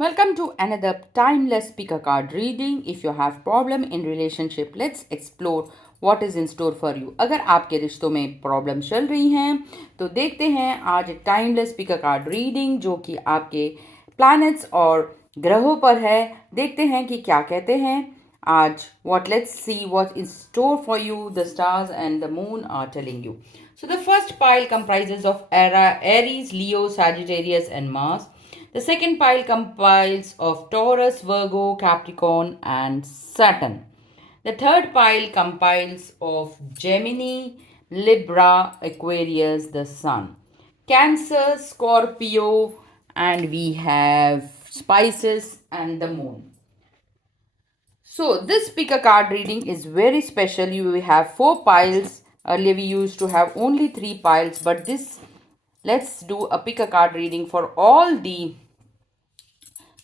Welcome to another timeless pick a card reading. If you have problem in relationship, let's explore what is in store for you. अगर आपके रिश्तों में problem चल रही हैं तो देखते हैं आज timeless pick a card reading जो कि आपके प्लैनेट्स और ग्रहों पर है. देखते हैं कि क्या कहते हैं आज. Let's see what is store for you. The stars and the moon are telling you. So the first pile comprises of Aries, Leo, Sagittarius and Mars. The second pile compiles of Taurus, Virgo, Capricorn, and Saturn. The third pile compiles of Gemini, Libra, Aquarius, the Sun, Cancer, Scorpio, and we have Spices and the Moon. So, this pick a card reading is very special. You will have 4 piles. Earlier, we used to have only 3 piles, but this let's do a pick a card reading for all the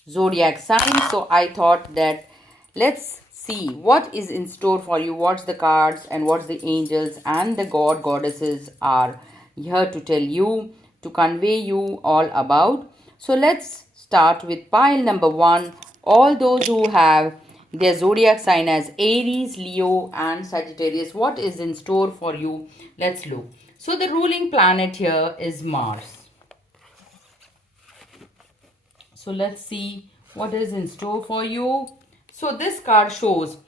zodiac signs. So I thought that let's see what is in store for you, what's the cards and what's the angels and the goddesses are here to tell you, to convey you all about. So let's start with pile number 1. All those who have their zodiac sign as Aries, Leo and Sagittarius, what is in store for you? Let's look. So the ruling planet here is Mars. So let's see what is in store for you. So this card shows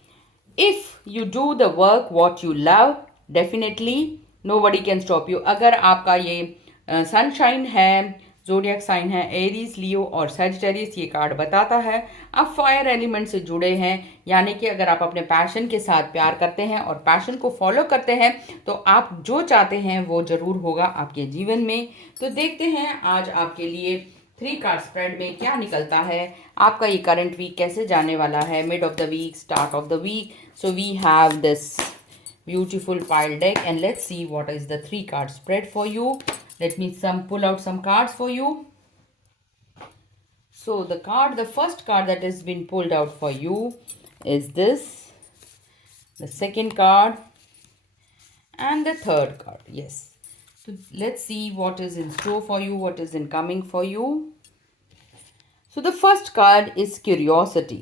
if you do the work what you love, definitely nobody can stop you. अगर आपका ये sunshine है, zodiac sign है Aries, लियो और Sagittarius, ये card बताता है आप फायर एलिमेंट से जुड़े हैं. यानी कि अगर आप अपने पैशन के साथ प्यार करते हैं और पैशन को फॉलो करते हैं तो आप जो चाहते हैं वो ज़रूर होगा आपके जीवन में. तो देखते हैं आज आपके लिए 3 कार्ड स्प्रेड में क्या निकलता है. आपका ये करंट वीक कैसे जाने वाला है, mid of the week, start of the week. So we have this beautiful pile deck and let's see what is the 3 card spread for you. Let me pull out some cards for you. So the first card that has been pulled out for you is this, the second card and the third card. Yes, so let's see what is in store for you, what is incoming for you. So the first card is curiosity.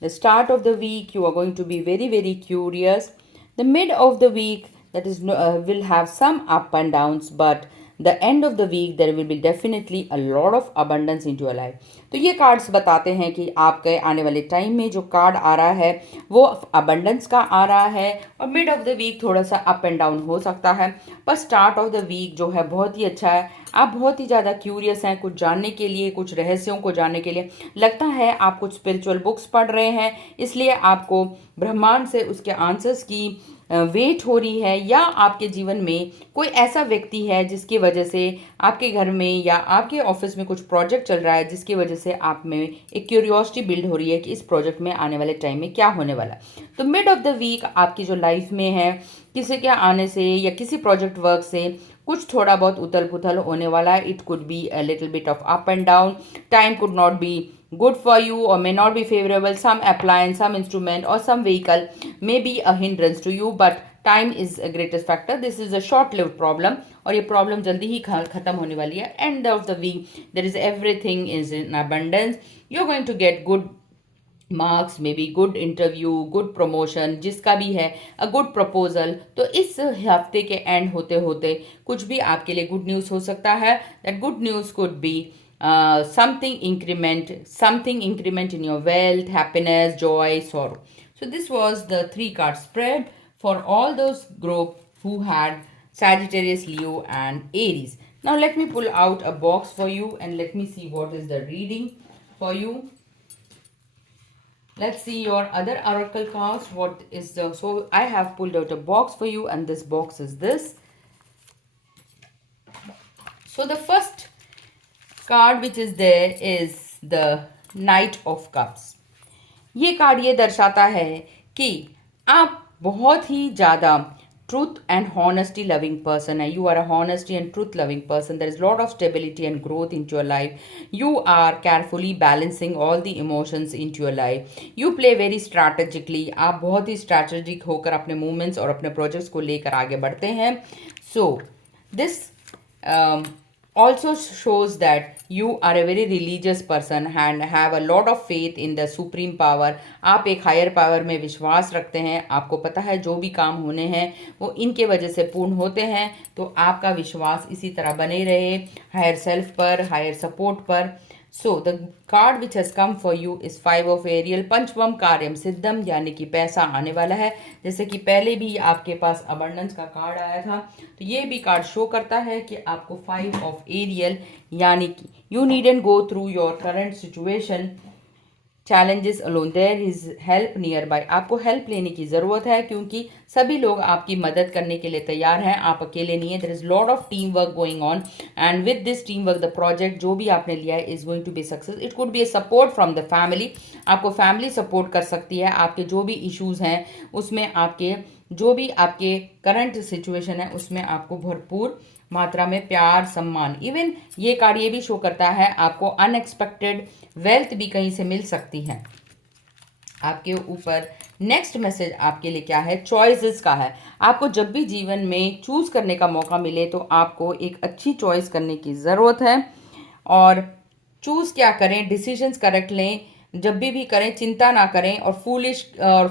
The start of the week you are going to be very very curious. The mid of the week that is will have some up and downs, but the end of the week there will be definitely a lot of abundance into your life. तो ये cards बताते हैं कि आपके आने वाले time में जो कार्ड आ रहा है वो अबंडेंस का आ रहा है और मिड ऑफ द वीक थोड़ा सा अप एंड डाउन हो सकता है, पर स्टार्ट ऑफ द वीक जो है बहुत ही अच्छा है. आप बहुत ही ज़्यादा क्यूरियस हैं कुछ जानने के लिए, कुछ रहस्यों को जानने के लिए. लगता है आप कुछ स्पिरिचुअल बुक्स पढ़ रहे हैं, इसलिए आपको ब्रह्मांड से उसके आंसर्स की वेट हो रही है, या आपके जीवन में कोई ऐसा व्यक्ति है जिसकी वजह से आपके घर में या आपके ऑफिस में कुछ प्रोजेक्ट चल रहा है जिसकी वजह से आप में एक क्यूरियोसिटी बिल्ड हो रही है कि इस प्रोजेक्ट में आने वाले टाइम में क्या होने वाला है. तो मिड ऑफ द वीक आपकी जो लाइफ में है किसी के आने से या किसी प्रोजेक्ट वर्क से कुछ थोड़ा बहुत उथल पुथल होने वाला है. It could be a little bit of up and down. Time could not be good for you or may not be favorable. Some appliance, some instrument or some vehicle may be a hindrance to you, but time is a greatest factor. This is a short lived problem और ये problem जल्दी ही खत्म होने वाली है. End of the week there is everything is in abundance. You're going to get good marks, may be good interview, good promotion, जिसका भी है अ गुड प्रपोजल. तो इस हफ्ते के एंड होते होते कुछ भी आपके लिए गुड न्यूज़ हो सकता है. That good news could be something increment in your wealth, happiness, joy, sorrow. So this was the 3 card spread for all those group who had Sagittarius, Leo and Aries. Now let me pull out a box for you and let me see what is the reading for you. Let's see your other oracle cards. What is the, so I have pulled out a box for you and this box is this. So the first card which is there is the knight of cups. ये card ये दर्शाता है कि आप बहुत ही ज़्यादा truth and honesty loving person है. You are a honesty and truth loving person. There is lot of stability and growth in to your life. You are carefully balancing all the emotions in to your life. You play very strategically. आप बहुत ही strategic होकर अपने movements और अपने projects को लेकर आगे बढ़ते हैं. So this also shows that you are a very religious person and have a lot of faith in the supreme power. आप एक हायर पावर में विश्वास रखते हैं, आपको पता है जो भी काम होने हैं वो इनके वजह से पूर्ण होते हैं, तो आपका विश्वास इसी तरह बने रहे हायर सेल्फ पर, हायर सपोर्ट पर. So the card which has come for you is 5 of Ariel. पंचवम कार्यम सिद्धम, यानी कि पैसा आने वाला है. जैसे कि पहले भी आपके पास अबंडेंस का कार्ड आया था, तो ये भी कार्ड शो करता है कि आपको 5 ऑफ एरियल, यानी कि you needn't go through your current situation challenges alone, there is help nearby. आपको हेल्प लेने की ज़रूरत है क्योंकि सभी लोग आपकी मदद करने के लिए तैयार हैं, आप अकेले नहीं है. There is lot of team work going on and with this team work the project जो भी आपने लिया है is going to be success. It could be a support from the family. आपको फैमिली सपोर्ट कर सकती है, आपके जो भी इश्यूज हैं उसमें, आपके जो भी आपके करंट सिचुएशन है उसमें आपको भरपूर मात्रा में प्यार सम्मान. इवन ये कार्ड ये भी शो करता है आपको अनएक्सपेक्टेड वेल्थ भी कहीं से मिल सकती है आपके ऊपर. नेक्स्ट मैसेज आपके लिए क्या है, चॉइसेस का है. आपको जब भी जीवन में चूज करने का मौका मिले तो आपको एक अच्छी चॉइस करने की ज़रूरत है. और चूज क्या करें, डिसीजंस करेक्ट लें, जब भी करें चिंता ना करें और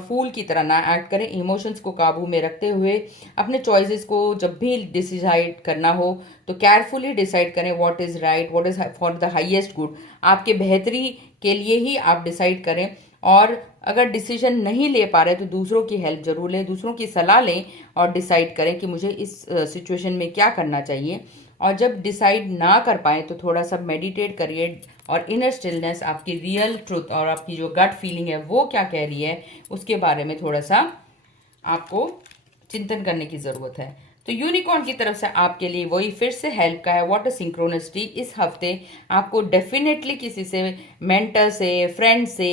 फूल की तरह ना एक्ट करें. इमोशंस को काबू में रखते हुए अपने चॉइसेस को जब भी डिसाइड करना हो तो केयरफुली डिसाइड करें what is right, what is for the highest good. आपके बेहतरी के लिए ही आप डिसाइड करें. और अगर डिसीजन नहीं ले पा रहे तो दूसरों की हेल्प जरूर लें, दूसरों की सलाह लें और डिसाइड करें कि मुझे इस सिचुएशन में क्या करना चाहिए. और जब डिसाइड ना कर पाए तो थोड़ा सा मेडिटेट करिए और इनर स्टिलनेस, आपकी रियल ट्रुथ और आपकी जो गट फीलिंग है वो क्या कह रही है उसके बारे में थोड़ा सा आपको चिंतन करने की ज़रूरत है. तो यूनिकॉर्न की तरफ से आपके लिए वही फिर से हेल्प का है, व्हाट अ सिंक्रोनिसिटी. इस हफ्ते आपको डेफिनेटली किसी से, मेंटर से, फ्रेंड से,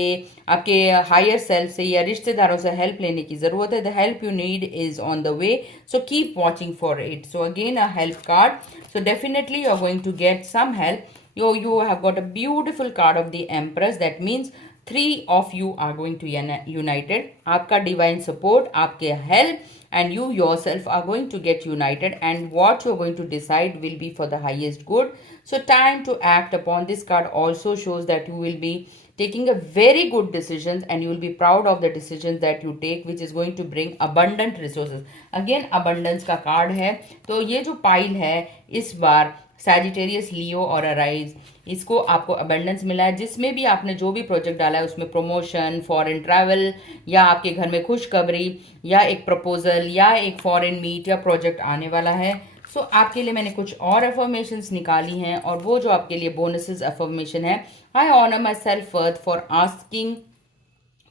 आपके हायर सेल्फ से या रिश्तेदारों से हेल्प लेने की ज़रूरत है. The help you need is on the way, so keep watching for it. So again a help card. So definitely you are going to get some help. You have got a beautiful card of the Empress. That means 3 of you are going to united. आपका divine support, आपके help and you yourself are going to get united, and what you are going to decide will be for the highest good. So time to act upon. This card also shows that you will be taking a very good decisions and you will be proud of the decisions that you take, which is going to bring abundant resources. Again abundance का card है. तो ये जो pile है इस बार Sagittarius, लियो और arise, इसको आपको अबंडेंस मिला है. जिसमें भी आपने जो भी प्रोजेक्ट डाला है उसमें प्रमोशन, फॉरेन ट्रैवल या आपके घर में खुशखबरी या एक प्रपोजल या एक फॉरेन मीट या प्रोजेक्ट आने वाला है. सो आपके लिए मैंने कुछ और अफर्मेशंस निकाली हैं और वो जो आपके लिए बोनसेस अफर्मेशन है, I honour my self worth for asking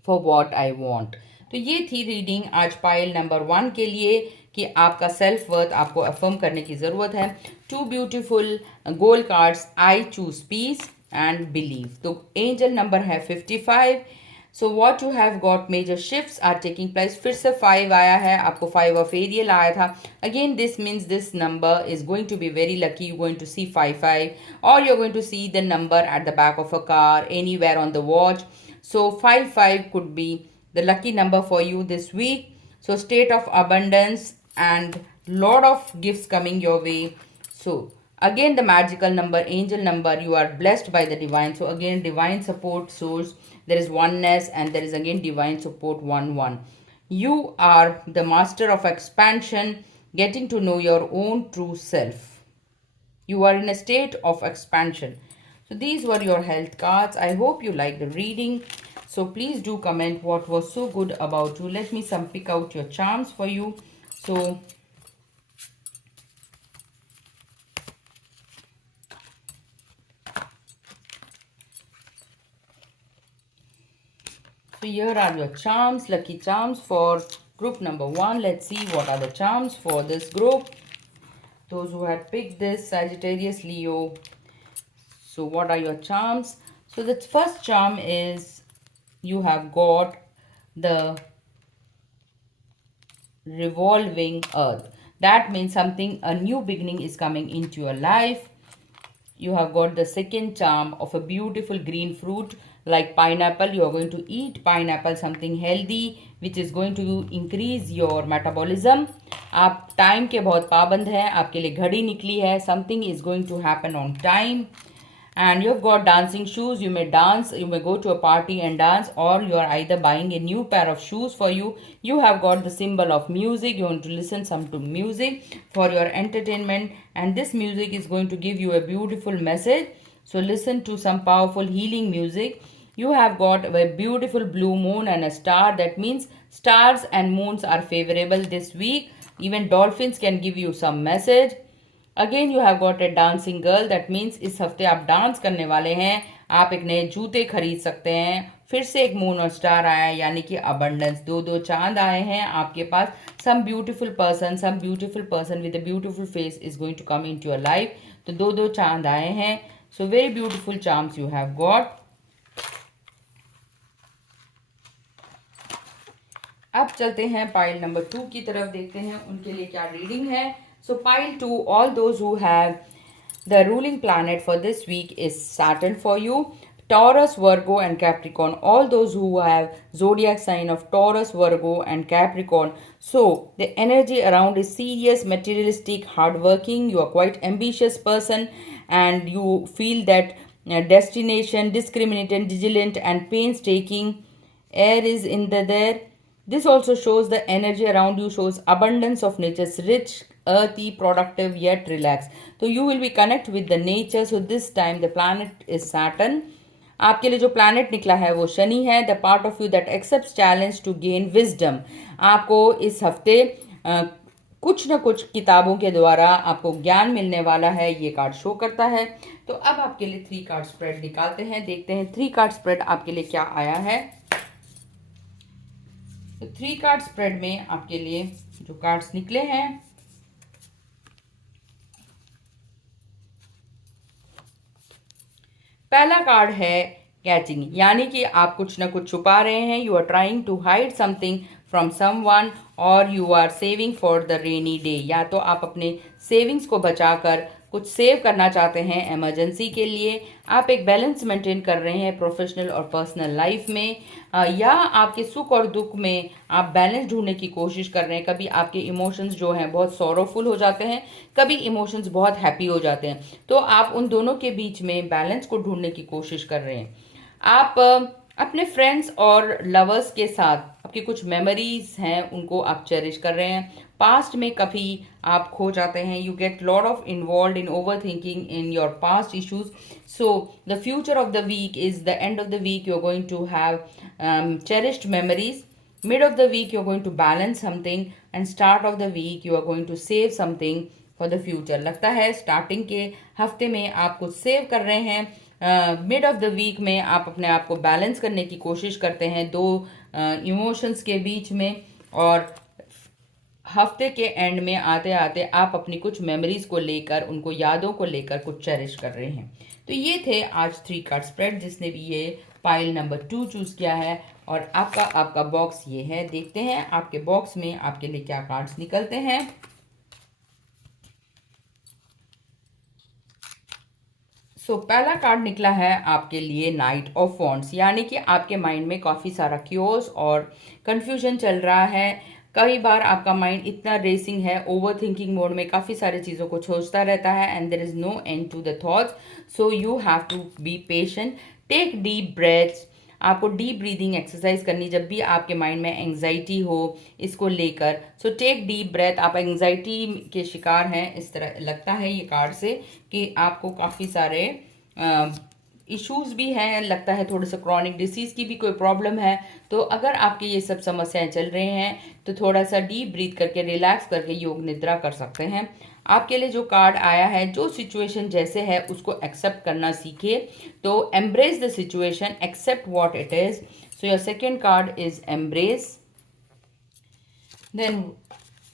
for what I want. तो ये थी रीडिंग आज पाइल नंबर 1 के लिए कि आपका सेल्फ वर्थ आपको अफर्म करने की ज़रूरत है. 2 beautiful gold cards, I choose peace and believe. तो एंजल नंबर है 55. So what you have got, major shifts are taking place. फिर से 5 आया है, आपको 5 ऑफ एरियल आया था. Again this means this number is going to be very lucky. You going to see 5 or you going to see the number at the back of a car, anywhere on the watch. So 5 could be the lucky number for you this week. So state of abundance and lot of gifts coming your way. So again the magical number, angel number, you are blessed by the divine. So again divine support source, there is oneness and there is again divine support 1 1. You are the master of expansion, getting to know your own true self. You are in a state of expansion. So these were your health cards. I hope you liked the reading. So please do comment what was so good about you. Let me pick out your charms for you. So here are your charms, lucky charms for group number 1. Let's see what are the charms for this group. Those who had picked this, Sagittarius, Leo. So what are your charms? So the first charm is you have got the revolving earth. That means something, a new beginning is coming into your life. you have got the second charm of a beautiful green fruit like pineapple. You are going to eat pineapple, something healthy which is going to increase your metabolism. आप time के बहुत पाबंद हैं, आपके लिए घड़ी निकली है, something is going to happen on time. And you've got dancing shoes. You may dance, you may go to a party and dance, or you are either buying a new pair of shoes for you. You have got the symbol of music. You want to listen some to music for your entertainment, and this music is going to give you a beautiful message. So listen to some powerful healing music. You have got a beautiful blue moon and a star. That means stars and moons are favorable this week. Even dolphins can give you some message. Again you have got a dancing girl. That means इस हफ्ते आप dance करने वाले हैं. आप एक नए जूते खरीद सकते हैं. फिर से एक मून और स्टार आया है, यानी कि अबंडेंस. दो चांद आए हैं आपके पास. Some beautiful person with a beautiful face is going to come in to your life. तो दो चांद आए हैं. So very beautiful charms you have got. अब चलते हैं पाइल नंबर 2 की तरफ, देखते हैं उनके लिए क्या रीडिंग है. So pile 2, all those who have the ruling planet for this week is Saturn for you. Taurus, Virgo and Capricorn. All those who have zodiac sign of Taurus, Virgo and Capricorn. So the energy around is serious, materialistic, hardworking. You are quite ambitious person and you feel that destination, discriminating, vigilant and painstaking. Air is in there. This also shows the energy around you shows abundance of nature. It's rich, earthy, productive yet relaxed. So you will be connect with the nature. So this time the planet is Saturn. आपके लिए जो planet निकला है वो शनि है. The part of you that accepts challenge to gain wisdom. आपको इस हफ्ते कुछ न कुछ किताबों के द्वारा आपको ज्ञान मिलने वाला है, ये कार्ड शो करता है. तो अब आपके लिए 3 कार्ड स्प्रेड निकालते हैं, देखते हैं 3 कार्ड स्प्रेड आपके लिए क्या आया है. तो 3 कार्ड स्प्रेड में आपके लिए जो कार्ड्स निकले हैं, पहला कार्ड है कैचिंग, यानी कि आप कुछ ना कुछ छुपा रहे हैं. You are trying to hide something from someone और you are saving for the rainy day. या तो आप अपने सेविंग्स को बचाकर कुछ सेव करना चाहते हैं इमरजेंसी के लिए. आप एक बैलेंस मेंटेन कर रहे हैं प्रोफेशनल और पर्सनल लाइफ में, या आपके सुख और दुख में आप बैलेंस ढूंढने की कोशिश कर रहे हैं. कभी आपके इमोशंस जो हैं बहुत सॉरोफुल हो जाते हैं, कभी इमोशंस बहुत हैप्पी हो जाते हैं. तो आप उन दोनों के बीच में बैलेंस को ढूंढने की कोशिश कर रहे हैं. आप अपने फ्रेंड्स और लवर्स के साथ आपकी कुछ मेमोरीज हैं उनको आप चेरिश कर रहे हैं. पास्ट में कभी आप खो जाते हैं. You get lot of involve in over thinking in your past issues. So the future of the week is the end of the week you are going to have cherished memories. Mid of the week you're going to balance something and start of the week you are going to save something for the future. लगता है starting के हफ्ते में आप कुछ save कर रहे हैं. मिड ऑफ द वीक में आप अपने आप को बैलेंस करने की कोशिश करते हैं दो इमोशंस के बीच में, और हफ्ते के एंड में आते आते आप अपनी कुछ मेमोरीज को लेकर, उनको यादों को लेकर कुछ चेरिश कर रहे हैं. तो ये थे आज 3 कार्ड स्प्रेड, जिसने भी ये पाइल नंबर 2 चूज किया है. और आपका बॉक्स ये है. देखते हैं आपके बॉक्स में आपके लिए क्या कार्ड्स निकलते हैं. पहला कार्ड निकला है आपके लिए नाइट ऑफ वॉन्ड्स, यानी कि आपके माइंड में काफ़ी सारा क्योस और कंफ्यूजन चल रहा है. कई बार आपका माइंड इतना रेसिंग है, ओवर थिंकिंग मोड में काफ़ी सारी चीज़ों को सोचता रहता है, and there is no end to the thoughts. So you have to be patient. Take deep breaths. आपको डीप ब्रीदिंग एक्सरसाइज करनी जब भी आपके माइंड में एंग्जाइटी हो इसको लेकर. So take deep breath. आप एंग्जाइटी के शिकार हैं, इस तरह लगता है ये कार्ड से कि आपको काफ़ी सारे इश्यूज भी हैं, लगता है थोड़ा सा क्रॉनिक डिसीज़ की भी कोई प्रॉब्लम है. तो अगर आपकी ये सब समस्याएं चल रही हैं तो थोड़ा सा डीप ब्रीथ करके रिलैक्स करके योग निद्रा कर सकते हैं. आपके लिए जो कार्ड आया है, जो सिचुएशन जैसे है उसको एक्सेप्ट करना सीखिए. तो embrace the situation, accept what it is. So your second card is embrace.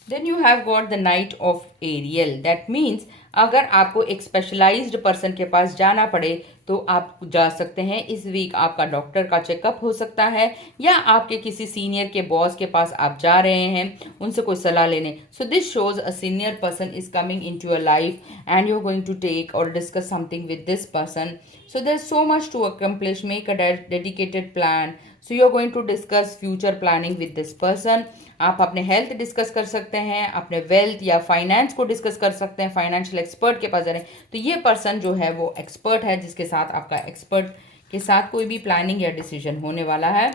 Then you have got the Knight of Ariel. That means अगर आपको एक स्पेशलाइज्ड पर्सन के पास जाना पड़े तो आप जा सकते हैं। इस वीक आपका डॉक्टर का चेकअप हो सकता है, या आपके किसी सीनियर के बॉस के पास आप जा रहे हैं उनसे कोई सलाह लेने। So this shows a senior person is coming in to your life and you are going to take और discuss something with this person. So there's so much to accomplish. Make a dedicated plan. So you're going to discuss future planning with this person. आप अपने health discuss कर सकते हैं, अपने wealth या finance को discuss कर सकते हैं, फाइनेंशियल एक्सपर्ट के पास जा रहे हैं तो ये पर्सन जो है वो एक्सपर्ट है, जिसके साथ आपका एक्सपर्ट के साथ कोई भी प्लानिंग या डिसीजन होने वाला है.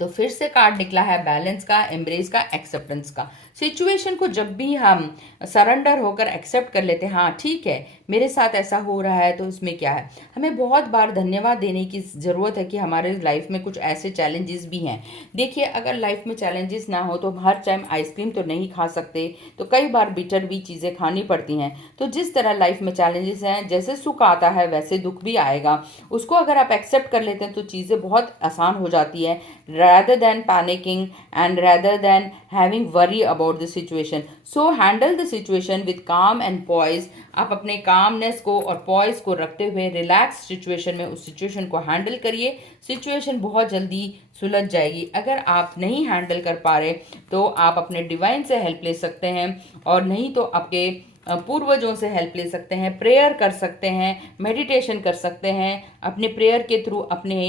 तो फिर से कार्ड निकला है बैलेंस का, एम्ब्रेस का, एक्सेप्टेंस का. सिचुएशन को जब भी हम सरेंडर होकर एक्सेप्ट कर लेते हैं, हाँ ठीक है मेरे साथ ऐसा हो रहा है तो उसमें क्या है, हमें बहुत बार धन्यवाद देने की ज़रूरत है कि हमारे लाइफ में कुछ ऐसे चैलेंजेस भी हैं. देखिए अगर लाइफ में चैलेंजेस ना हो तो हर टाइम आइसक्रीम तो नहीं खा सकते, तो कई बार बिटर भी चीज़ें खानी पड़ती हैं. तो जिस तरह लाइफ में चैलेंजेस हैं, जैसे सुख आता है वैसे दुख भी आएगा, उसको अगर आप एक्सेप्ट कर लेते हैं तो चीज़ें बहुत आसान हो जाती है, rather than panicking and rather than having worry about the situation. So handle the situation with calm and poise. आप अपने calmness को और poise को रखते हुए relax situation में उस situation को handle करिए. situation बहुत जल्दी सुलझ जाएगी. अगर आप नहीं handle कर पा रहे तो आप अपने divine से help ले सकते हैं, और नहीं तो आपके पूर्वजों से हेल्प ले सकते हैं, प्रेयर कर सकते हैं, मेडिटेशन कर सकते हैं, अपने प्रेयर के थ्रू अपने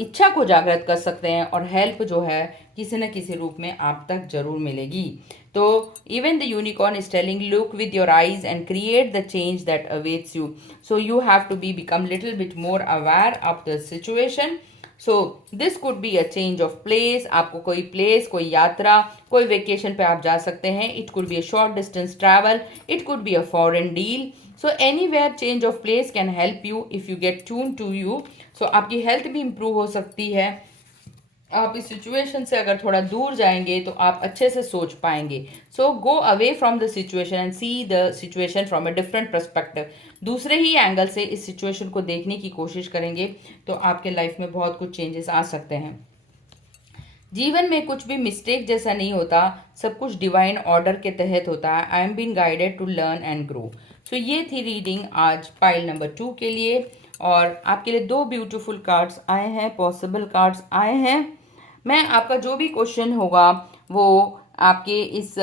इच्छा को जागृत कर सकते हैं, और हेल्प जो है किसी न किसी रूप में आप तक जरूर मिलेगी. तो even the unicorn is telling look with your eyes and create the change that awaits you. So you have to be become little bit more aware of the situation. So this could be a change of place. आपको कोई place, कोई यात्रा, कोई vacation पे आप जा सकते हैं. It could be a short distance travel, it could be a foreign deal. So anywhere change of place can help you if you get tune to you. So आपकी हेल्थ भी इम्प्रूव हो सकती है. आप इस सिचुएशन से अगर थोड़ा दूर जाएंगे तो आप अच्छे से सोच पाएंगे. So go away from the situation and see the situation from a different perspective. दूसरे ही एंगल से इस सिचुएशन को देखने की कोशिश करेंगे तो आपके लाइफ में बहुत कुछ चेंजेस आ सकते हैं. जीवन में कुछ भी मिस्टेक जैसा नहीं होता, सब कुछ डिवाइन ऑर्डर के तहत होता है. I am been guided to learn and grow. So ये थी रीडिंग आज पाइल नंबर 2 के लिए, और आपके लिए 2 ब्यूटीफुल कार्ड्स आए हैं, पॉसिबल कार्ड्स आए हैं. मैं आपका जो भी क्वेश्चन होगा वो आपके इस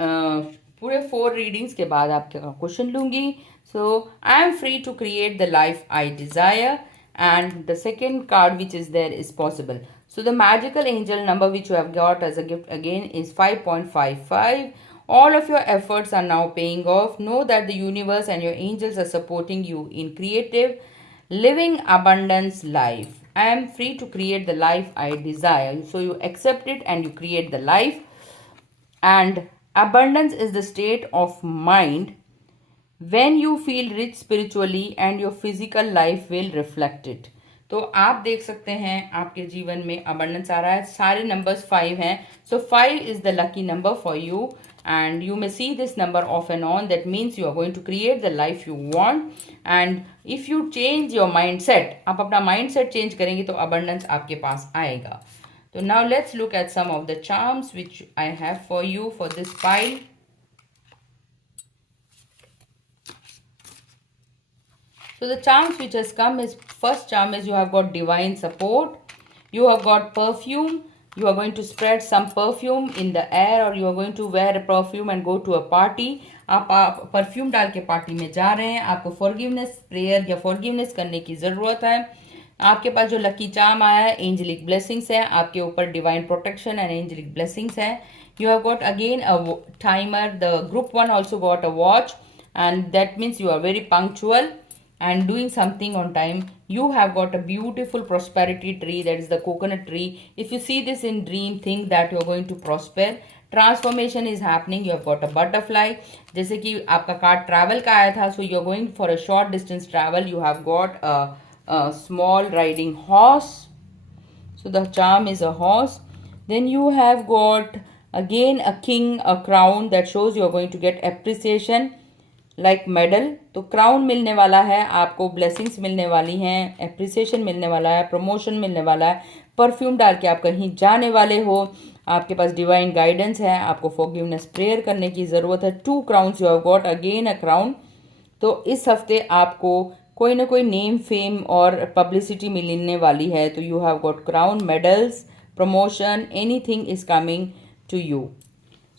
पूरे 4 रीडिंग्स के बाद आपका क्वेश्चन लूँगी. So I am free to create the life I desire, and the second card which is there is possible. So the magical angel number which you have got as a gift again is 5.55. All of your efforts are now paying off. Know that the universe and your angels are supporting you in creative, living abundance life. I am free to create the life I desire. So you accept it and you create the life. And abundance is the state of mind when you feel rich spiritually and your physical life will reflect it. तो आप देख सकते हैं आपके जीवन में abundance आ रहा है. सारे नंबर्स 5 हैं. So 5 is the lucky number for you, and you may see this number off and on. That means you are going to create the life you want. And if you change your mind set, आप अपना mind set change करेंगे तो abundance आपके पास आएगा. तो now let's look at some of the charms which I have for you for this pile. So the charms which has come is, first charm is you have got divine support, you have got perfume, you are going to spread some perfume in the air, or you are going to wear a perfume and go to a party. आप perfume डाल के party में जा रहे हैं. आपको forgiveness prayer या forgiveness करने की ज़रूरत है. आपके पास जो लकी चार्म आया है एंजेलिक ब्लेसिंग्स है, आपके ऊपर divine protection and angelic blessings है. You have got again a timer. The group 1 also got a watch, and that means you are very punctual and doing something on time. You have got a beautiful prosperity tree, that is the coconut tree. If you see this in dream, think that you are going to prosper. Transformation is happening. You have got a butterfly. जैसे कि आपका card travel का आया था, so you are going for a short distance travel. You have got a small riding horse. So the charm is a horse. Then you have got again a king, a crown, that shows you are going to get appreciation like medal. तो crown मिलने वाला है आपको, blessings मिलने वाली हैं, appreciation मिलने वाला है, प्रमोशन मिलने वाला है. परफ्यूम डाल के आप कहीं जाने वाले हो. आपके पास डिवाइन गाइडेंस है, आपको फॉरगिवनेस प्रेयर करने की ज़रूरत है। 2 crowns you have got, again a crown. तो इस हफ्ते आपको कोई ना कोई नेम फेम और पब्लिसिटी मिलने वाली है। तो you have got crown, medals, promotion, anything is coming to you.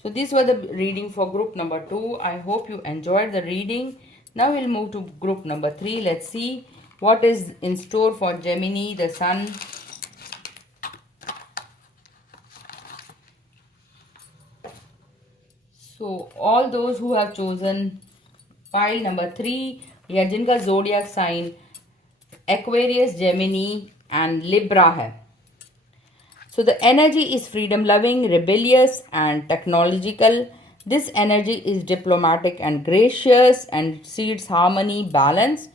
So these were the reading for group number 2. I hope you enjoyed the reading. Now we'll move to group number 3. Let's see what is in store for Gemini, the sun. So all those who have chosen pile number 3 या जिनका zodiac sign Aquarius, Gemini and Libra है. So the energy is freedom loving, rebellious and technological. This energy is diplomatic and gracious and seeds harmony, balance.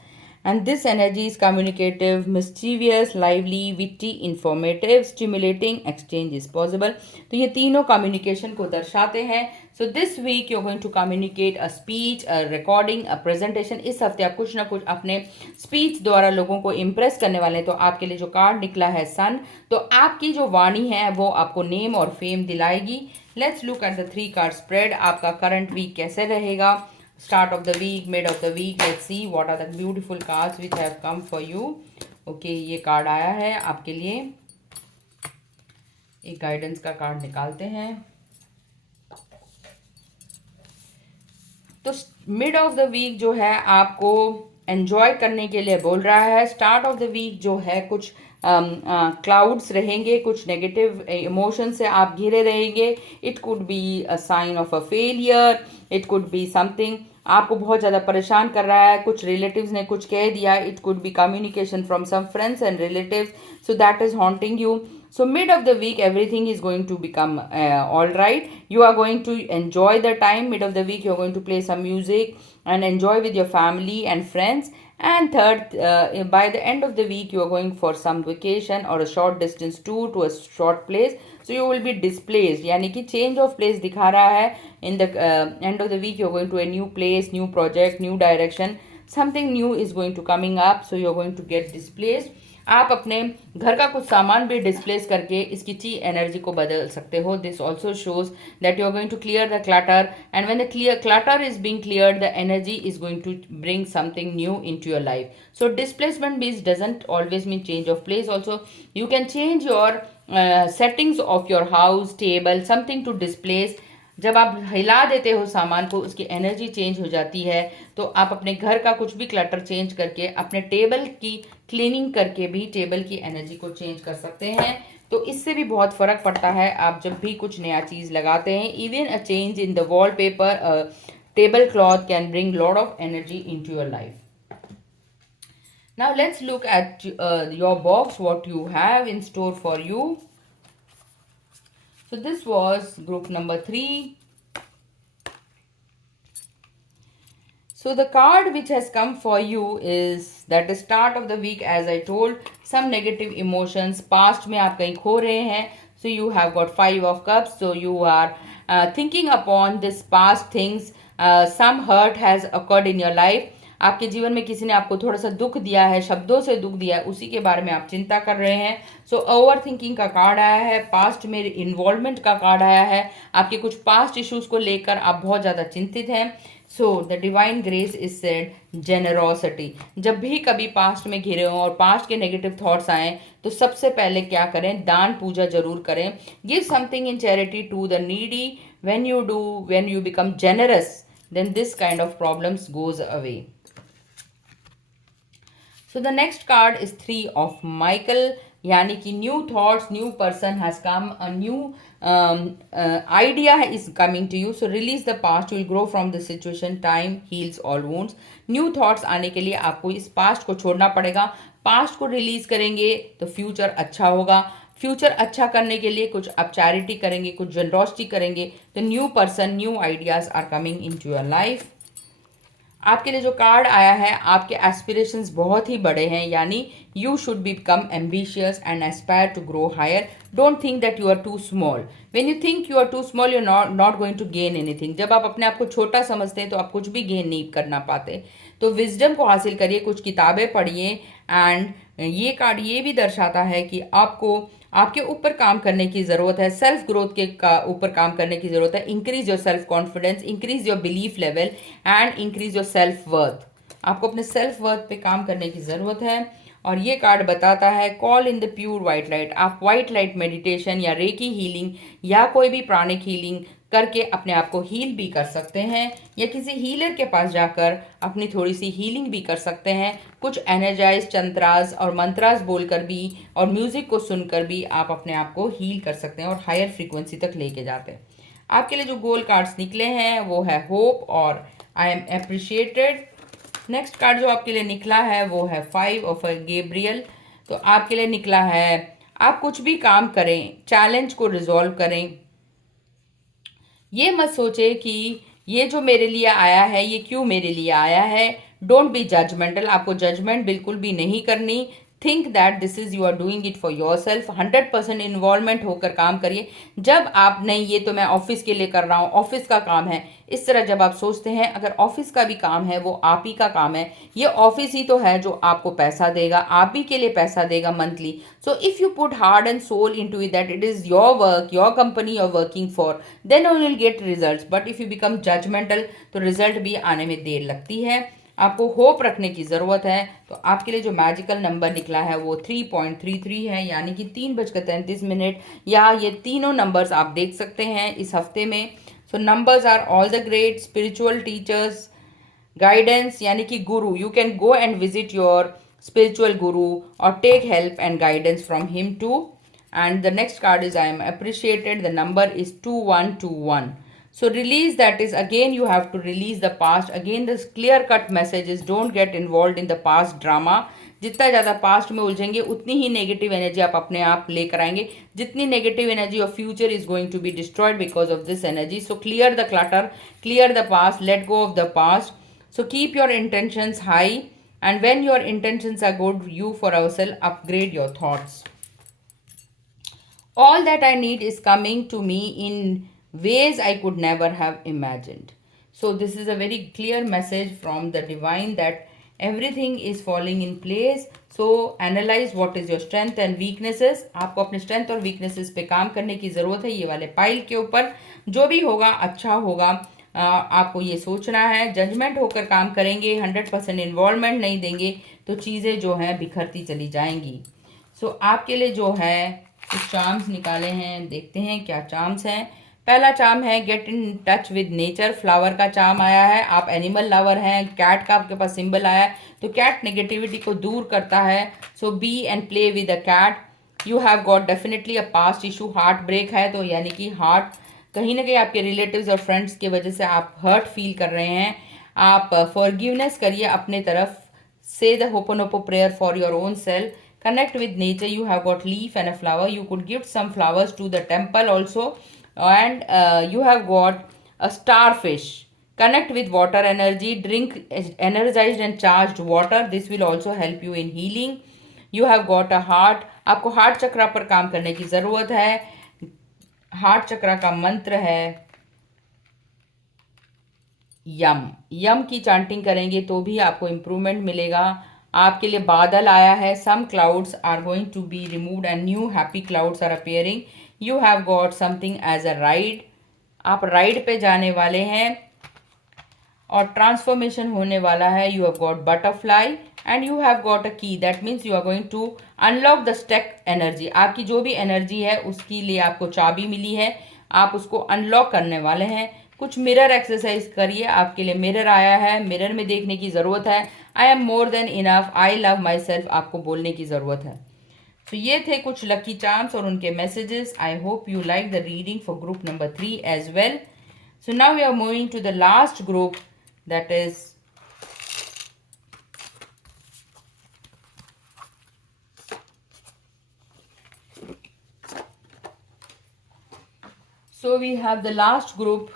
And this energy is communicative, mischievous, lively, witty, informative, stimulating, exchange is possible. तो ये तीनों communication को दर्शाते हैं. So this week you're going to communicate a speech, a recording, a presentation. इस हफ्ते आप कुछ ना कुछ अपने speech द्वारा लोगों को impress करने वाले हैं. तो आपके लिए जो कार्ड निकला है सन, तो आपकी जो वाणी है वो आपको नेम और fame दिलाएगी. Let's look at the 3 card spread. आपका current week कैसे रहेगा? Start of the week, mid of the week. Let's see what are the beautiful cards which have come for you. Okay, ये card आया है आपके लिए. एक guidance का कार्ड निकालते हैं. तो मिड ऑफ द वीक जो है आपको एंजॉय करने के लिए बोल रहा है. स्टार्ट ऑफ द वीक जो है कुछ क्लाउड्स रहेंगे, कुछ नेगेटिव इमोशन से आप घिरे रहेंगे. It could be a sign of a failure, it could be something आपको बहुत ज़्यादा परेशान कर रहा है. कुछ रिलेटिव्स ने कुछ कह दिया. It could be communication from some friends and relatives, so that is haunting you. So mid of the week everything is going to become all right. You are going to enjoy the time. Mid of the week you are going to play some music and enjoy with your family and friends. And third, by the end of the week you are going for some vacation or a short distance tour to a short place. So you will be displaced, यानी कि change of place दिखा रहा है. In the end of the week you are going to a new place, new project, new direction. Something new is going to coming up, so you are going to get displaced. आप अपने घर का कुछ सामान भी displace करके इसकी ची एनर्जी को बदल सकते हो. This also shows that you are going to clear the clutter, and when the clutter is being cleared the energy is going to bring something new into your life. So displacement means doesn't always mean change of place. Also you can change your settings of your house, table, something to displace. जब आप हिला देते हो सामान को, उसकी energy change हो जाती है. तो आप अपने घर का कुछ भी क्लटर चेंज करके, अपने टेबल की क्लीनिंग करके भी टेबल की एनर्जी को चेंज कर सकते हैं. तो इससे भी बहुत फ़र्क पड़ता है आप जब भी कुछ नया चीज़ लगाते हैं. Even a change in the wallpaper, table cloth can bring lot of energy into your life. Now let's look at your box, what you have in store for you. So this was group number 3. So the card which has come for you is that the start of the week, as I told, some negative emotions. Past में आप कहीं खो रहे हैं. So you have got 5 of cups. So you are thinking upon this past things. Some hurt has occurred in your life. आपके जीवन में किसी ने आपको थोड़ा सा दुख दिया है, शब्दों से दुख दिया है, उसी के बारे में आप चिंता कर रहे हैं. सो ओवर थिंकिंग का कार्ड आया है. पास्ट में इन्वॉल्वमेंट का कार्ड आया है. आपके कुछ पास्ट इश्यूज को लेकर आप बहुत ज़्यादा चिंतित हैं. So the divine grace is said generosity. जब भी कभी पास्ट में घिरे हों और पास्ट के नेगेटिव थॉट्स आएँ तो सबसे पहले क्या करें? दान पूजा जरूर करें. Give something in charity to the needy. when you become generous, then this kind of problems goes away. So the next card is 3 of Michael, यानी कि new thoughts, new person has come, a new idea is coming to you. So release the past, you will grow from the situation. Time heals all wounds. New thoughts आने के लिए आपको इस past को छोड़ना पड़ेगा. पास्ट को release करेंगे तो फ्यूचर अच्छा होगा. फ्यूचर अच्छा करने के लिए कुछ आप चैरिटी करेंगे, कुछ जनरोसिटी करेंगे, तो new person, new ideas are coming in to your life. आपके लिए जो कार्ड आया है, आपके एस्पिरेशंस बहुत ही बड़े हैं, यानी you should become ambitious and aspire to grow higher. Don't think that you are too small. When you think you are too small, you are not going to gain anything. जब आप अपने आप को छोटा समझते हैं तो आप कुछ भी गेन नहीं करना पाते. तो विजडम को हासिल करिए, कुछ किताबें पढ़िए एंड ये कार्ड ये भी दर्शाता है कि आपको आपके ऊपर काम करने की ज़रूरत है, सेल्फ ग्रोथ के ऊपर काम करने की ज़रूरत है। Increase your self confidence, increase your belief level and increase your self worth. आपको अपने सेल्फ वर्थ पे काम करने की ज़रूरत है। और ये कार्ड बताता है call in the pure white light. आप वाइट लाइट मेडिटेशन या रेकी हीलिंग या कोई भी प्राणिक हीलिंग करके अपने आप को हील भी कर सकते हैं, या किसी हीलर के पास जाकर अपनी थोड़ी सी हीलिंग भी कर सकते हैं। कुछ एनर्जाइज तंत्रास और मंत्रास बोलकर भी और म्यूजिक को सुनकर भी आप अपने आप को हील कर सकते हैं और हायर फ्रीक्वेंसी तक लेके जाते हैं। आपके लिए जो गोल कार्ड्स निकले हैं वो है होप और I am appreciated. Next card जो आपके लिए निकला है वो है 5 ऑफ गैब्रियल। तो आपके लिए निकला है आप कुछ भी काम करें, चैलेंज को रिजॉल्व करें। ये मत सोचे कि ये जो मेरे लिए आया है ये क्यों मेरे लिए आया है। Don't be judgemental. आपको जजमेंट बिल्कुल भी नहीं करनी। Think that this is you are doing it for your self. 100% involvement होकर काम करिए। जब आप नहीं ये तो मैं ऑफिस के लिए कर रहा हूँ, ऑफिस का काम है, इस तरह जब आप सोचते हैं, अगर ऑफिस का भी काम है वो आप ही का काम है। ये ऑफिस ही तो है जो आपको पैसा देगा, आप ही के लिए पैसा देगा monthly. So if you put heart and soul into it that it is your work, your company you're working for, then only you'll get results. But if you become judgmental तो रिजल्ट भी आने में देर लगती है। आपको hope रखने की ज़रूरत है। तो आपके लिए जो मैजिकल नंबर निकला है वो 3.33 है, यानी कि 3:33। या ये तीनों नंबर्स आप देख सकते हैं इस हफ्ते में। So numbers are all the great spiritual teachers, guidance यानी कि गुरु। You can go and visit your spiritual guru or take help and guidance from him too. And the next card is I am appreciated. The number is 2121. So release, that is again you have to release the past. Again this clear cut message is don't get involved in the past drama. जितना ज़्यादा past में उलझेंगे उतनी ही negative energy आप अपने आप लेकर आएंगे। जितनी negative energy of future is going to be destroyed because of this energy. So clear the clutter, clear the past, let go of the past. So keep your intentions high, and when your intentions are good, you for ourselves upgrade your thoughts. All that I need is coming to me in ways I could never have imagined. So this is a very clear message from the divine that everything is falling in place. So analyze what is your strength and weaknesses. आपको अपने strength और weaknesses पे काम करने की ज़रूरत है। ये वाले पाइल के ऊपर जो भी होगा अच्छा होगा। आपको ये सोचना है। जजमेंट होकर काम करेंगे, 100% इन्वॉल्वमेंट नहीं देंगे तो चीज़ें जो हैं बिखरती चली जाएंगी। सो आपके लिए जो है कुछ चार्म्स निकाले हैं, देखते हैं क्या चार्म्स हैं। पहला चार्म है get in touch with nature. Flower का चार्म आया है। आप एनिमल लवर हैं, कैट का आपके पास सिंबल आया है तो कैट नेगेटिविटी को दूर करता है। So be and play with a cat. You have got definitely a past issue, heart break है तो यानी कि हार्ट कहीं ना कहीं आपके रिलेटिव्स और फ्रेंड्स की वजह से आप हर्ट फील कर रहे हैं। आप फॉरगिवनेस करिए अपने तरफ। से the ho'oponopono prayer for your own self. Connect with nature. You have got leaf and a flower. You could gift some flowers to the temple also and you have got a starfish. Connect with water energy. Drink energized and charged water. This will also help you in healing. You have got a heart. आपको heart चक्रा पर काम करने की ज़रूरत है। Heart चक्रा का मंत्र है यम। यम की चांटिंग करेंगे तो भी आपको इम्प्रूवमेंट मिलेगा। आपके लिए बादल आया है। Some clouds are going to be removed and new happy clouds are appearing. You have got something as a ride. आप राइड पे जाने वाले हैं और ट्रांसफॉर्मेशन होने वाला है. You have got butterfly and you have got a key. That means you are going to unlock the stuck energy. आपकी जो भी एनर्जी है उसके लिए आपको चाबी मिली है, आप उसको अनलॉक करने वाले हैं. कुछ मिरर एक्सरसाइज करिए. आपके लिए मिरर आया है, मिरर में देखने की ज़रूरत है. I am more than enough, I love my self आपको बोलने की ज़रूरत है. तो ये थे कुछ लकी चार्म्स और उनके messages. I hope you like the reading for group number 3 as well. So now we are moving to the last group, that is so we have the last group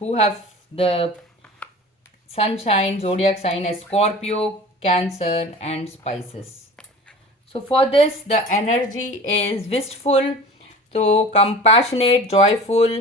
who have the sunshine zodiac sign as Scorpio, Cancer and Pisces. So for this the energy is wistful, so compassionate, joyful.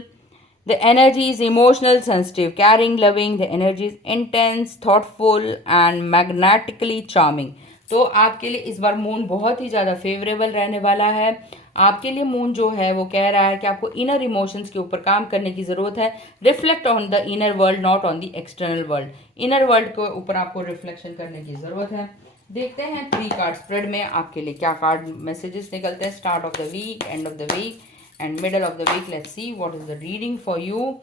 The energy is emotional, sensitive, caring, loving. The energy is intense, thoughtful and magnetically charming. तो आपके लिए इस बार moon बहुत ही ज़्यादा favourable रहने वाला है। आपके लिए मून जो है वो कह रहा है कि आपको इनर इमोशंस के ऊपर काम करने की ज़रूरत है। Reflect on the inner world, not on the external world. Inner world के ऊपर आपको रिफ्लेक्शन करने की ज़रूरत है। देखते हैं 3 कार्ड स्प्रेड में आपके लिए क्या कार्ड मैसेजेस निकलते हैं। Start of the week, end of the week and middle of the week. Let's see what is the reading for you.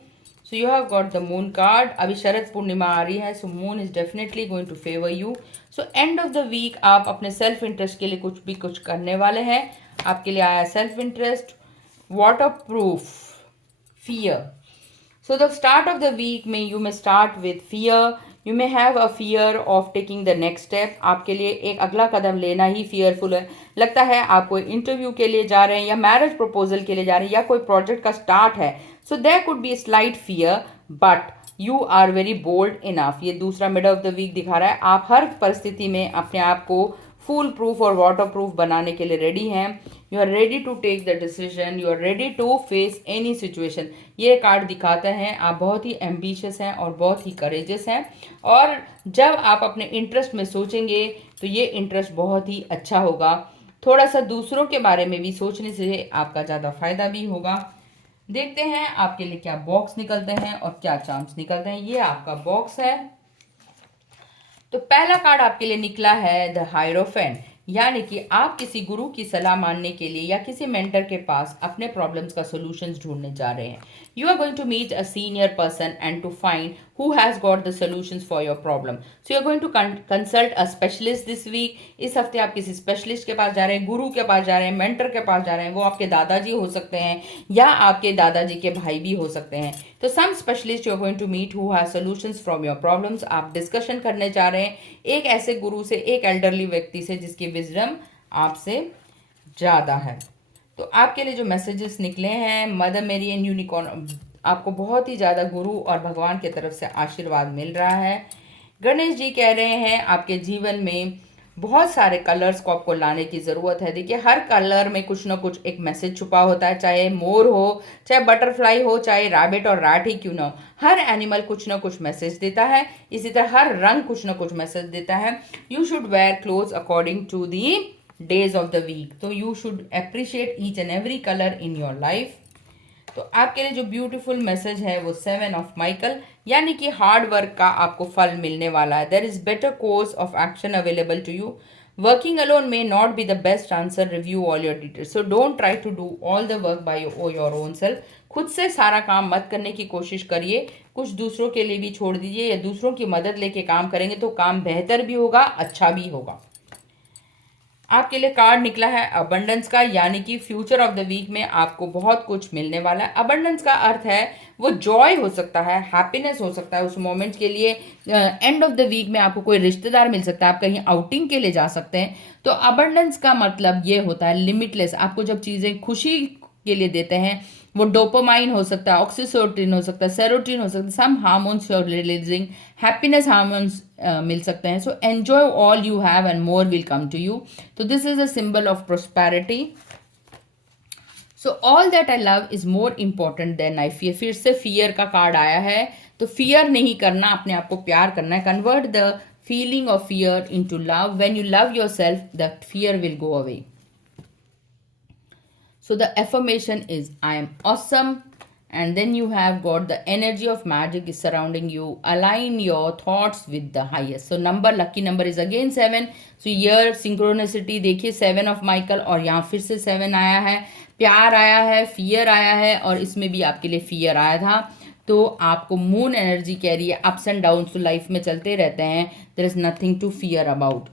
So you have got the moon card. अभी शरद पूर्णिमा आ रही है, so moon is definitely going to favour you. So end of the week आप अपने self interest के लिए कुछ करने वाले हैं। आपके लिए आया self interest, water proof, fear. So the start of the week में you may start with fear. You may have a fear of taking the next step. आपके लिए एक अगला कदम लेना ही fearful है। लगता है आप कोई इंटरव्यू के लिए जा रहे हैं या मैरिज प्रपोजल के लिए जा रहे हैं या कोई प्रोजेक्ट का स्टार्ट है। So there could be a slight fear, but you are very bold enough. ये दूसरा मिडल ऑफ द वीक दिखा रहा है। आप हर परिस्थिति में अपने आप को फूल प्रूफ और वाटर प्रूफ बनाने के लिए रेडी हैं। You are ready to take the decision, you are ready to face any situation. ये कार्ड दिखाता है आप बहुत ही एम्बिशियस हैं और बहुत ही करेजियस हैं। और जब आप अपने इंटरेस्ट में सोचेंगे तो ये इंटरेस्ट बहुत ही अच्छा होगा। थोड़ा सा दूसरों के बारे में भी सोचने से आपका ज़्यादा फायदा भी होगा। देखते हैं आपके लिए क्या बॉक्स निकलते हैं और क्या चांस निकलते हैं। ये आपका बॉक्स है। तो पहला कार्ड आपके लिए निकला है द हायरोफेंट, यानी कि आप किसी गुरु की सलाह मानने के लिए या किसी मेंटर के पास अपने प्रॉब्लम्स का सॉल्यूशंस ढूंढने जा रहे हैं। You are going to meet a senior person and to find who has got the solutions for your problem. So you are going to consult a specialist this week. इस हफ्ते आप किसी specialist के पास जा रहे हैं, गुरु के पास जा रहे हैं, मेंटर के पास जा रहे हैं। वो आपके दादाजी हो सकते हैं या आपके दादाजी के भाई भी हो सकते हैं। तो some specialist you are going to meet who has solutions from your problems. आप डिस्कशन करने जा रहे हैं एक ऐसे गुरु से, एक एल्डरली व्यक्ति से जिसकी विजडम आपसे ज़्यादा है। तो आपके लिए जो मैसेजेस निकले हैं, मदर मेरी एंड यूनिकॉर्न, आपको बहुत ही ज़्यादा गुरु और भगवान की तरफ से आशीर्वाद मिल रहा है। गणेश जी कह रहे हैं आपके जीवन में बहुत सारे कलर्स को आपको लाने की ज़रूरत है। देखिए हर कलर में कुछ ना कुछ एक मैसेज छुपा होता है, चाहे मोर हो, चाहे बटरफ्लाई हो, चाहे रैबिट और रैट ही क्यों ना हो। हर एनिमल कुछ ना कुछ मैसेज देता है। इसी तरह हर रंग कुछ ना कुछ मैसेज देता है। You should wear clothes according to the days of the week. तो you should appreciate each and every colour in your life. तो आपके लिए जो ब्यूटीफुल मैसेज है वो 7 ऑफ माइकल, यानी कि हार्ड वर्क का आपको फल मिलने वाला है। There is better course of action available to you. Working alone may not be the best answer. Review all your details. So don't try to do all the work by your own self. खुद से सारा काम मत करने की कोशिश करिए, कुछ दूसरों के लिए भी छोड़ दीजिए, या दूसरों की मदद लेके काम करेंगे तो काम बेहतर भी होगा, अच्छा भी होगा। आपके लिए कार्ड निकला है अबंडेंस का, यानी कि फ्यूचर ऑफ द वीक में आपको बहुत कुछ मिलने वाला है। अबंडेंस का अर्थ है वो जॉय हो सकता है, हैप्पीनेस हो सकता है उस मोमेंट के लिए। एंड ऑफ द वीक में आपको कोई रिश्तेदार मिल सकता है, आप कहीं आउटिंग के लिए जा सकते हैं। तो अबंडेंस का मतलब ये होता है लिमिटलेस। आपको जब चीज़ें खुशी के लिए देते हैं, वो डोपामाइन हो सकता है, ऑक्सीटोसिन हो सकता है, सेरोटिन हो सकता है, some hormones you are releasing, happiness hormones मिल सकते हैं। So enjoy all you have and more will come to you. तो this is a symbol of prosperity. So all that I love is more important than I fear. फिर से fear का card आया है। तो फियर नहीं करना, अपने आप को प्यार करना है। Convert the feeling of fear in to love. When you love your self the fear will go away. So the affirmation is I am awesome, and then you have got the energy of magic is surrounding you. Align your thoughts with the highest. So lucky number is again 7. So here synchronicity देखिए 7 of Michael और यहाँ फिर से 7 आया है। प्यार आया है, फियर आया है और इसमें भी आपके लिए फियर आया था। तो आपको मून एनर्जी कह रही है अप्स एंड डाउन्स तो लाइफ में चलते रहते हैं। There is nothing to fear about.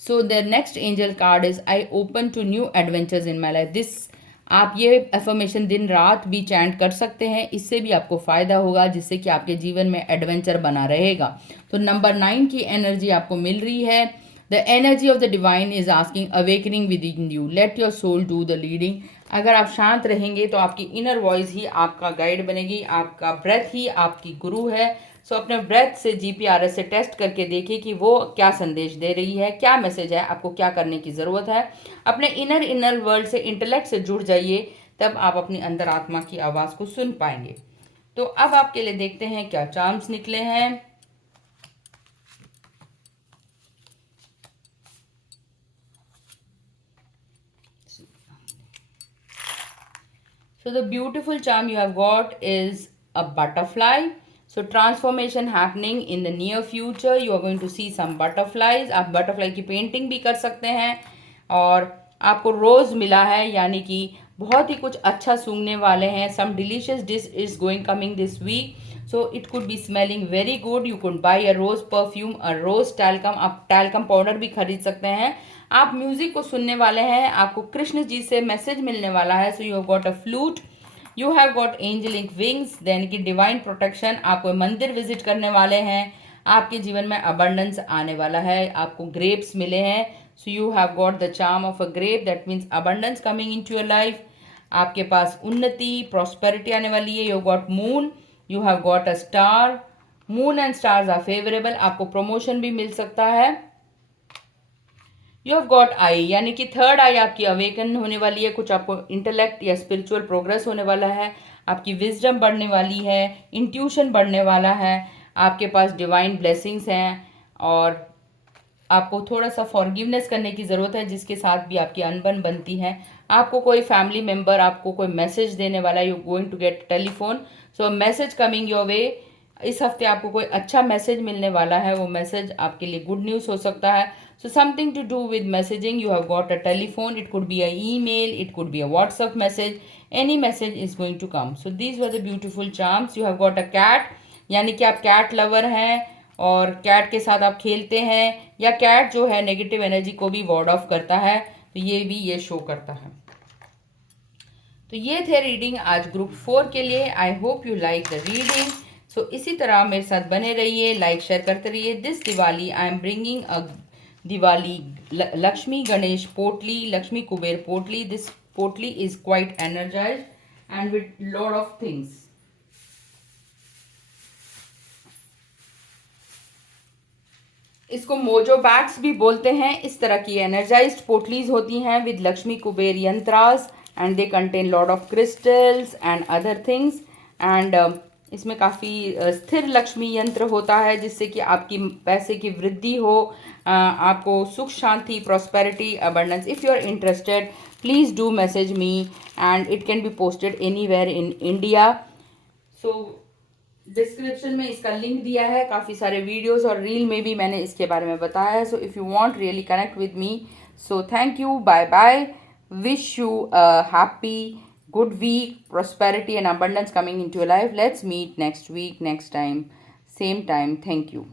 So the next angel card is I open to new adventures in my life. This आप ये एफर्मेशन दिन रात भी चैंट कर सकते हैं, इससे भी आपको फ़ायदा होगा, जिससे कि आपके जीवन में एडवेंचर बना रहेगा। तो नंबर 9 की एनर्जी आपको मिल रही है। The energy of the divine is asking awakening within you, let your soul do the leading. अगर आप शांत रहेंगे तो आपकी इनर वॉइस ही आपका गाइड बनेगी, आपका ब्रेथ ही आपकी गुरु है। सो अपने ब्रेथ से जीपीआरएस से टेस्ट करके देखिए कि वो क्या संदेश दे रही है, क्या मैसेज है, आपको क्या करने की ज़रूरत है। अपने इनर वर्ल्ड से, इंटेलेक्ट से जुड़ जाइए, तब आप अपनी अंदर आत्मा की आवाज़ को सुन पाएंगे। तो अब आपके लिए देखते हैं क्या चार्म्स निकले हैं। So the beautiful charm you have got is a butterfly. So transformation happening in the near future. You are going to see some butterflies. आप butterfly की painting भी कर सकते हैं. और आपको रोज मिला है, यानी कि बहुत ही कुछ अच्छा सूंघने वाले हैं. Some delicious dish is going coming this week. So it could be smelling very good. You could buy a rose perfume, a rose talcum. आप talcum powder भी खरीद सकते हैं. आप म्यूजिक को सुनने वाले हैं. आपको कृष्ण जी से मैसेज मिलने वाला है. So you have got a flute. You have got angelic wings. Then की डिवाइन प्रोटेक्शन. आप कोई मंदिर विजिट करने वाले हैं. आपके जीवन में अबंडेंस आने वाला है. आपको ग्रेप्स मिले हैं. So you have got the charm of a grape. That means abundance coming in to your life. आपके पास उन्नति, प्रॉस्पेरिटी आने वाली है. You got moon. You have got a star. Moon and stars are favourable. आपको promotion भी मिल सकता है. यू हैव गॉट आई, यानी कि थर्ड आई आपकी अवेकन होने वाली है. कुछ आपको इंटेलेक्ट या स्पिरिचुअल प्रोग्रेस होने वाला है. आपकी विजडम बढ़ने वाली है. इंट्यूशन बढ़ने वाला है. आपके पास डिवाइन ब्लेसिंग्स हैं. और आपको थोड़ा सा फॉरगिवनेस करने की ज़रूरत है, जिसके साथ भी आपकी अनबन बनती है. आपको कोई फैमिली मेम्बर आपको कोई मैसेज देने वाला है. You going to get telephone. So message coming your way. इस हफ्ते आपको कोई अच्छा मैसेज मिलने वाला है. वो मैसेज आपके लिए गुड न्यूज़ हो सकता है. So something to do with messaging. You have got a telephone. It could be an email. It could be a WhatsApp message. Any message is going to come. So these were the beautiful charms. You have got a cat. यानी कि आप cat lover हैं और cat के साथ आप खेलते हैं, या कैट जो है नेगेटिव एनर्जी को भी वॉर्ड ऑफ करता है. तो ये भी ये शो करता है. तो ये थे रीडिंग आज ग्रुप 4 के लिए. I hope you like the reading. So इसी तरह मेरे साथ बने रहिए, लाइक शेयर करते रहिए. This Diwali I am bringing a Diwali Lakshmi Ganesh Potli, Lakshmi Kuber Potli. This Potli is quite energized and with lot of things. इसको mojo bags भी बोलते हैं. इस तरह की एनर्जाइज्ड पोटलीज होती हैं with Lakshmi Kuber यंत्रास, and they contain lot of crystals and other things. And इसमें काफ़ी स्थिर लक्ष्मी यंत्र होता है, जिससे कि आपकी पैसे की वृद्धि हो, आपको सुख शांति, prosperity, abundance. If you are interested, please do message me and it can be posted anywhere in India. So description में इसका लिंक दिया है. काफ़ी सारे वीडियोस और रील में भी मैंने इसके बारे में बताया है. So if you want really connect with me, so thank you, bye bye. Wish you a happy good week, prosperity and abundance coming into your life. Let's meet next week, next time, same time. Thank you.